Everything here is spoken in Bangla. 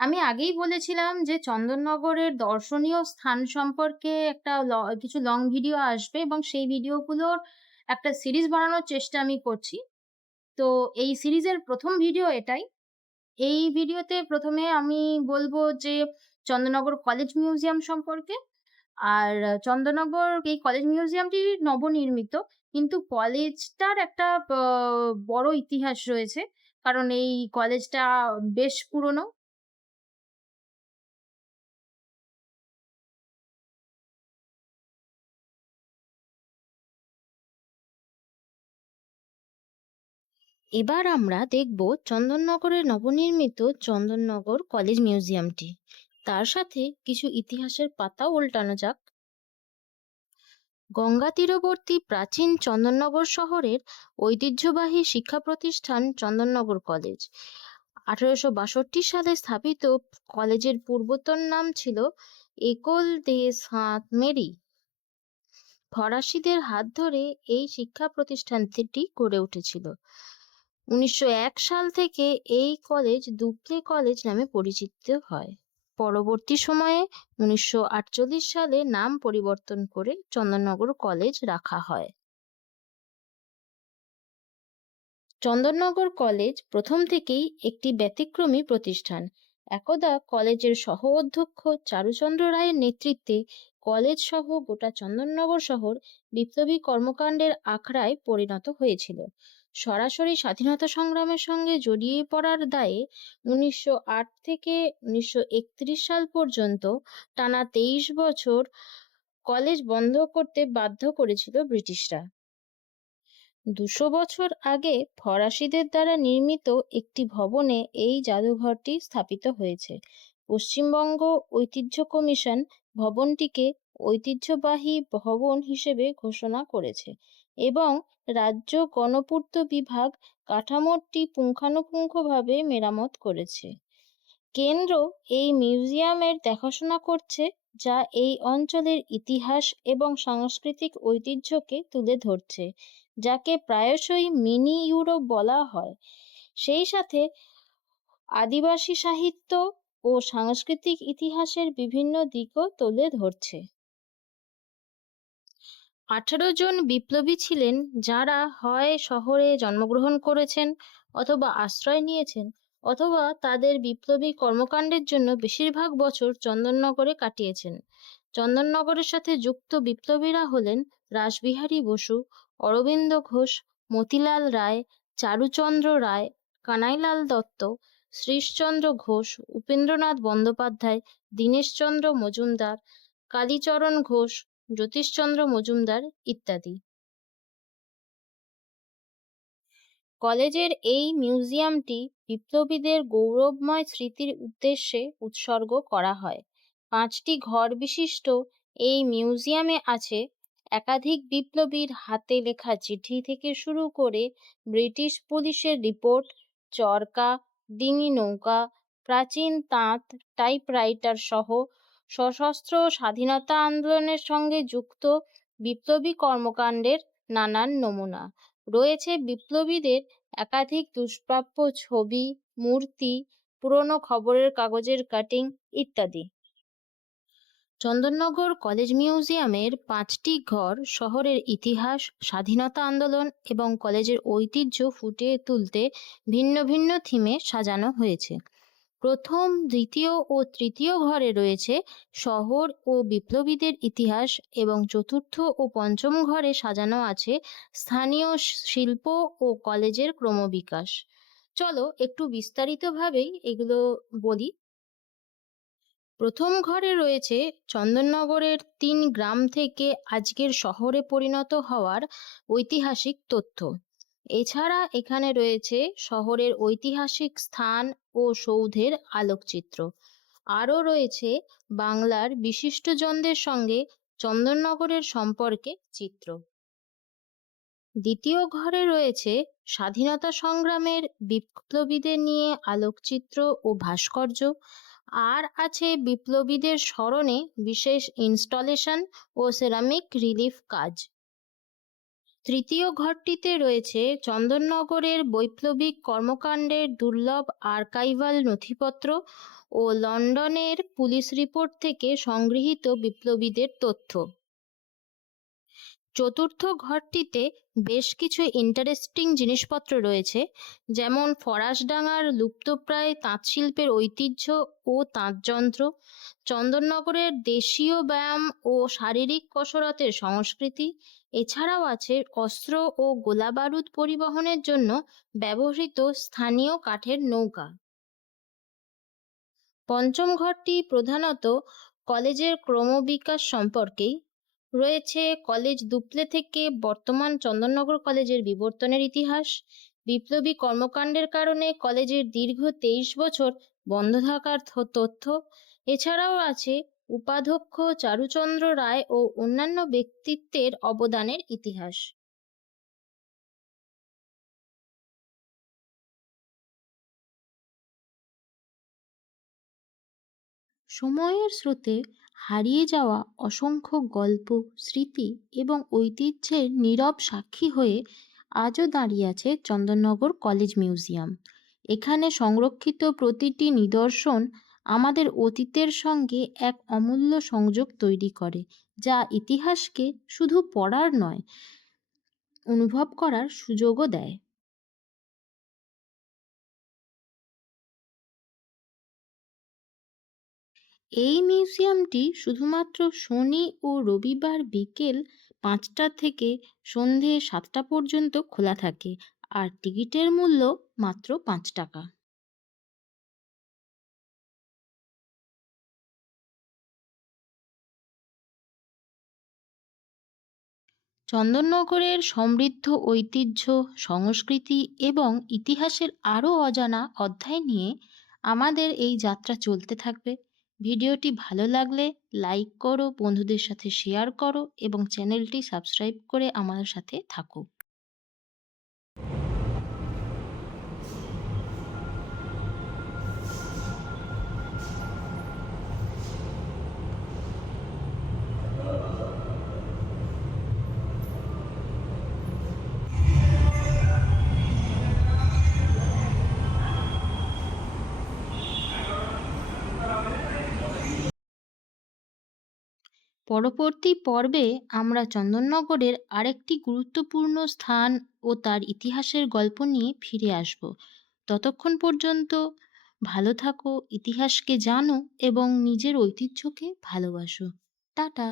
আমি আগেই বলেছিলাম যে চন্দননগরের দর্শনীয় স্থান সম্পর্কে কিছু লং ভিডিও আসবে এবং সেই ভিডিওগুলোর একটা সিরিজ বানানোর চেষ্টা আমি করছি। তো এই সিরিজের ১ম ভিডিও এটাই। এই ভিডিওতে ১ম এ আমি বলব যে চন্দননগর কলেজ মিউজিয়াম সম্পর্কে। আর চন্দননগর এই কলেজ মিউজিয়ামটি নবনির্মিত। কিন্তু কলেজটার একটা বড় ইতিহাস রয়েছে। কারণ এই কলেজটা বেশ পুরনো। এবার আমরা দেখব চন্দননগরের নবনির্মিত চন্দননগর কলেজ মিউজিয়ামটি। তার সাথে কিছু ইতিহাসের পাতাও উল্টানো যাক। গঙ্গা তীরবর্তী প্রাচীন চন্দননগর শহরের ঐতিহ্যবাহী শিক্ষা প্রতিষ্ঠান চন্দননগর কলেজ। 1862 সালে স্থাপিত কলেজের পূর্বতন নাম ছিল এकोल दे सात मेरी। ফরাসিদের হাত ধরে এই শিক্ষা প্রতিষ্ঠানটি গড়ে উঠেছিল। 1901 সাল থেকে এই কলেজ দুপলে কলেজ নামে পরিচিত হয়। পরবর্তী সময়ে 1948 সালে নাম পরিবর্তন করে চন্দননগর কলেজ রাখা হয়। চন্দননগর কলেজ প্রথম থেকেই একটি ব্যতিক্রমী প্রতিষ্ঠান। একদা কলেজের সহ অধ্যক্ষ চারুচন্দ্র রায়ের নেতৃত্বে কলেজ সহ গোটা চন্দননগর শহর বিপ্লবী কর্মকাণ্ডের আখড়ায় পরিণত হয়েছিল। সরাসরি স্বাধীনতা সংগ্রামের সঙ্গে জড়িয়ে পড়ার দায়ে 1908 থেকে 1931 সাল পর্যন্ত টানা 23 বছর কলেজ বন্ধ করতে বাধ্য করেছিল ব্রিটিশরা। 200 বছর আগে ফরাসিদের দ্বারা নির্মিত একটি ভবনে এই জাদুঘরটি স্থাপিত হয়েছে। পশ্চিমবঙ্গ ঐতিহ্য কমিশন ভবনটিকে ঐতিহ্যবাহী ভবন হিসেবে ঘোষণা করেছে এবং রাজ্য গণপূর্ত বিভাগ কাঠামোটি পুঙ্খানুপুঙ্খভাবে মেরামত করেছে। কেন্দ্র এই মিউজিয়ামের দেখাশোনা করছে, যা এই অঞ্চলের ইতিহাস এবং সাংস্কৃতিক ঐতিহ্যকে তুলে ধরছে, যাকে প্রায়শই মিনি ইউরোপ বলা হয়। সেই সাথে আদিবাসী সাহিত্য ও সাংস্কৃতিক ইতিহাসের বিভিন্ন দিকও তুলে ধরছে। 18 জন বিপ্লবী ছিলেন যারা হয় শহরে জন্মগ্রহণ করেছেন অথবা আশ্রয় নিয়েছেন, অথবা তাদের বিপ্লবী কর্মকাণ্ডের জন্য বেশিরভাগ বছর চন্দননগরে কাটিয়েছেন। চন্দননগরের সাথে যুক্ত বিপ্লবীরা হলেন রাসবিহারী বসু, অরবিন্দ ঘোষ, মতিলাল রায়, চারুচন্দ্র রায়, কানাইলাল দত্ত, শ্রীশচন্দ্র ঘোষ, উপেন্দ্রনাথ বন্দ্যোপাধ্যায়, দীনেশচন্দ্র মজুমদার, কালীচরণ ঘোষ, জ্যোতিষচন্দ্র মজুমদার ইত্যাদি। কলেজের এই মিউজিয়ামটি বিপ্লবীদের গৌরবময় স্মৃতির উদ্দেশ্যে উৎসর্গ করা হয়। 5টি ঘর বিশিষ্ট এই মিউজিয়ামে আছে একাধিক বিপ্লবীর হাতে লেখা চিঠি থেকে শুরু করে ব্রিটিশ পুলিশের রিপোর্ট, চরকা, ডিঙি নৌকা, প্রাচীন তাঁত টাইপরাইটার সহ সশস্ত্র স্বাধীনতা আন্দোলনের সঙ্গে যুক্ত বিপ্লবী কর্মকাণ্ডের নানান নমুনা। রয়েছে বিপ্লবীদের একাধিক দুষ্প্রাপ্য ছবি, মূর্তি, পুরনো খবরের কাগজের কাটিং ইত্যাদি। চন্দননগর কলেজ মিউজিয়ামের 5টি ঘর শহরের ইতিহাস, স্বাধীনতা আন্দোলন এবং কলেজের ঐতিহ্য ফুটিয়ে তুলতে ভিন্ন ভিন্ন থিমে সাজানো হয়েছে। প্রথম, দ্বিতীয় ও তৃতীয় ঘরে রয়েছে শহর ও বিপ্লবীদের ইতিহাস এবং চতুর্থ ও পঞ্চম ঘরে সাজানো আছে স্থানীয় শিল্প ও কলেজের ক্রমবিকাশ। চলো একটু বিস্তারিতভাবেই এগুলো বলি। প্রথম ঘরে রয়েছে চন্দননগরের 3 গ্রাম থেকে আজকের শহরে পরিণত হওয়ার ঐতিহাসিক তথ্য। এছাড়া এখানে রয়েছে শহরের ঐতিহাসিক স্থান ও সৌধের আলোকচিত্র। আরও রয়েছে বাংলার বিশিষ্টজনদের সঙ্গে চন্দননগরের সম্পর্কে চিত্র। দ্বিতীয় ঘরে রয়েছে স্বাধীনতা সংগ্রামের বিপ্লবীদের নিয়ে আলোকচিত্র ও ভাস্কর্য। আর আছে বিপ্লবীদের স্মরণে বিশেষ ইনস্টলেশন ও সেরামিক রিলিফ কাজ। তৃতীয় ঘরটিতে রয়েছে চন্দননগরের বৈপ্লবিক কর্মকাণ্ডের দুর্লভ আর্কাইভাল নথিপত্র ও লন্ডনের পুলিশ রিপোর্ট থেকে সংগৃহীত বিপ্লবীদের তথ্য। চতুর্থ ঘরটিতে বেশ কিছু ইন্টারেস্টিং জিনিসপত্র রয়েছে, যেমন ফরাসডাঙ্গার লুপ্তপ্রায় তাঁতশিল্পের ঐতিহ্য ও তাঁতযন্ত্র, চন্দননগরের দেশীয় ব্যায়াম ও শারীরিক কসরতের সংস্কৃতি। এছাড়াও আছে অস্ত্র ও গোলাবারুদ পরিবহনের জন্য ব্যবহৃত স্থানীয় কাঠের নৌকা। পঞ্চম ঘরটি প্রধানত কলেজের ক্রমবিকাশ সম্পর্কেই। রয়েছে কলেজ দুপ্লে থেকে বর্তমান চন্দননগর কলেজের বিবর্তনের ইতিহাস, বিপ্লবী কর্মকাণ্ডের কারণে কলেজের দীর্ঘ 23 বছর বন্ধ থাকার তথ্য। এছাড়াও আছে উপাধ্যক্ষ চারুচন্দ্র রায় ও অন্যান্য ব্যক্তিত্বের অবদানের ইতিহাস। সময়ের স্রোতে হারিয়ে যাওয়া অসংখ্য গল্প, স্মৃতি এবং ঐতিহ্যের নীরব সাক্ষী হয়ে আজও দাঁড়িয়ে আছে চন্দননগর কলেজ মিউজিয়াম। এখানে সংরক্ষিত প্রতিটি নিদর্শন আমাদের অতীতের সঙ্গে এক অমূল্য সংযোগ তৈরি করে, যা ইতিহাসকে শুধু পড়ার নয়, অনুভব করার সুযোগও দেয়। এই মিউজিয়ামটি শুধুমাত্র শনি ও রবিবার বিকেল 5টা থেকে সন্ধে 7টা পর্যন্ত খোলা থাকে, আর টিকিটের মূল্য মাত্র 5 টাকা। চন্দননগরের সমৃদ্ধ ঐতিহ্য, সংস্কৃতি এবং ইতিহাসের আরও অজানা অধ্যায় নিয়ে আমাদের এই যাত্রা চলতে থাকবে। ভিডিওটি ভালো লাগলে লাইক করো, বন্ধুদের সাথে শেয়ার করো এবং চ্যানেলটি সাবস্ক্রাইব করে আমার সাথে থাকো। পরবর্তী পর্বে আমরা চন্দননগরের আরেকটি গুরুত্বপূর্ণ স্থান ও তার ইতিহাসের গল্প নিয়ে ফিরে আসব। ততক্ষণ পর্যন্ত ভালো থাকো, ইতিহাসকে জানো এবং নিজের ঐতিহ্যকে ভালোবাসো। টাটা।